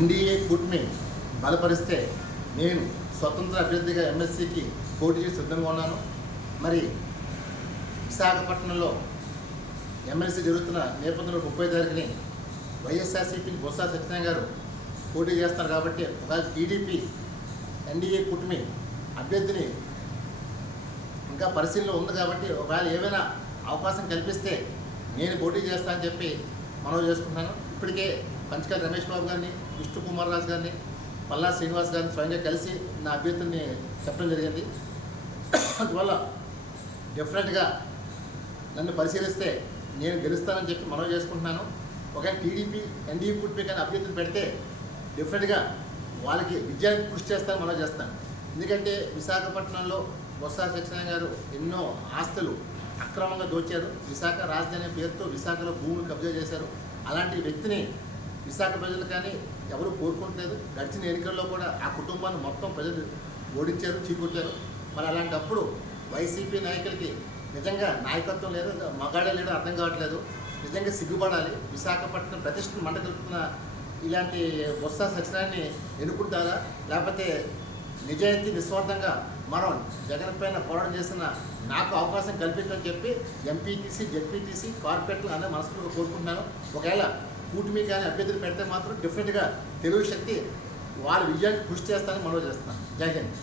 NDA కూటమి బలపరిస్తే నేను స్వతంత్ర అభ్యర్థిగా ఎమ్మెల్సీకి పోటీ చేసి సిద్ధంగా ఉన్నాను. మరి విశాఖపట్నంలో ఎమ్మెల్సీ జరుగుతున్న నేపథ్యంలో ముప్పై తారీఖుని వైఎస్ఆర్సీపీ బొత్స సత్యనారాయణ గారు పోటీ చేస్తారు కాబట్టి ఒకవేళ టీడీపీ ఎన్డీఏ కూటమి అభ్యర్థిని ఇంకా పరిశీలన ఉంది కాబట్టి ఒకవేళ ఏమైనా అవకాశం కల్పిస్తే నేను పోటీ చేస్తానని చెప్పి మనవి చేసుకుంటున్నాను. ఇప్పటికే పంచకాల రమేష్ బాబు గారిని విష్ణు కుమార్ రాజు గారిని పల్లా శ్రీనివాస్ గారిని స్వయంగా కలిసి నా అభ్యర్థుల్ని చెప్పడం జరిగింది. అందువల్ల డెఫినెట్గా నన్ను పరిశీలిస్తే నేను గెలుస్తానని చెప్పి మనవి చేసుకుంటున్నాను. ఒకవేళ టీడీపీ ఎన్డీఏ కూటమి కానీ అభ్యర్థులు పెడితే డెఫినెట్గా వాళ్ళకి విజయానికి కృషి చేస్తాను మనవి చేస్తాను. ఎందుకంటే విశాఖపట్నంలో బొత్స సత్యనారాయణ గారు ఎన్నో ఆస్తులు అక్రమంగా దోచారు. విశాఖ రాజధాని పేరుతో విశాఖలో భూములు కబ్జా చేశారు. అలాంటి వ్యక్తిని విశాఖ ప్రజలు కానీ ఎవరు కోరుకుంటలేదు. గడిచిన ఎన్నికల్లో కూడా ఆ కుటుంబాన్ని మొత్తం ప్రజలు ఓడించారు చీకొట్టారు. మరి అలాంటప్పుడు వైసీపీ నాయకులకి నిజంగా నాయకత్వం లేదు మగాడే లేదో అర్థం కావట్లేదు. నిజంగా సిగ్గుపడాలి. విశాఖపట్నం ప్రతిష్టను మంటగలుపుతున్న ఇలాంటి బొత్స సత్యనారాయణని ఎన్నుకుంటారా? లేకపోతే నిజాయితీ నిస్వార్థంగా మనం జగన్ పైన పోరాటం చేసిన నాకు అవకాశం కల్పించని చెప్పి ఎంపీటీసీ జెడ్పీటీసీ కార్పొరేట్లు అనే మనస్ఫూర్తిగా కోరుకుంటున్నాను. ఒకవేళ కూటమి కానీ అభ్యర్థులు పెడితే మాత్రం డిఫరెంట్గా తెలుగు శక్తి వాళ్ళ విజయానికి కృషి చేస్తానని మనవి చేస్తున్నాను. జై హింద్.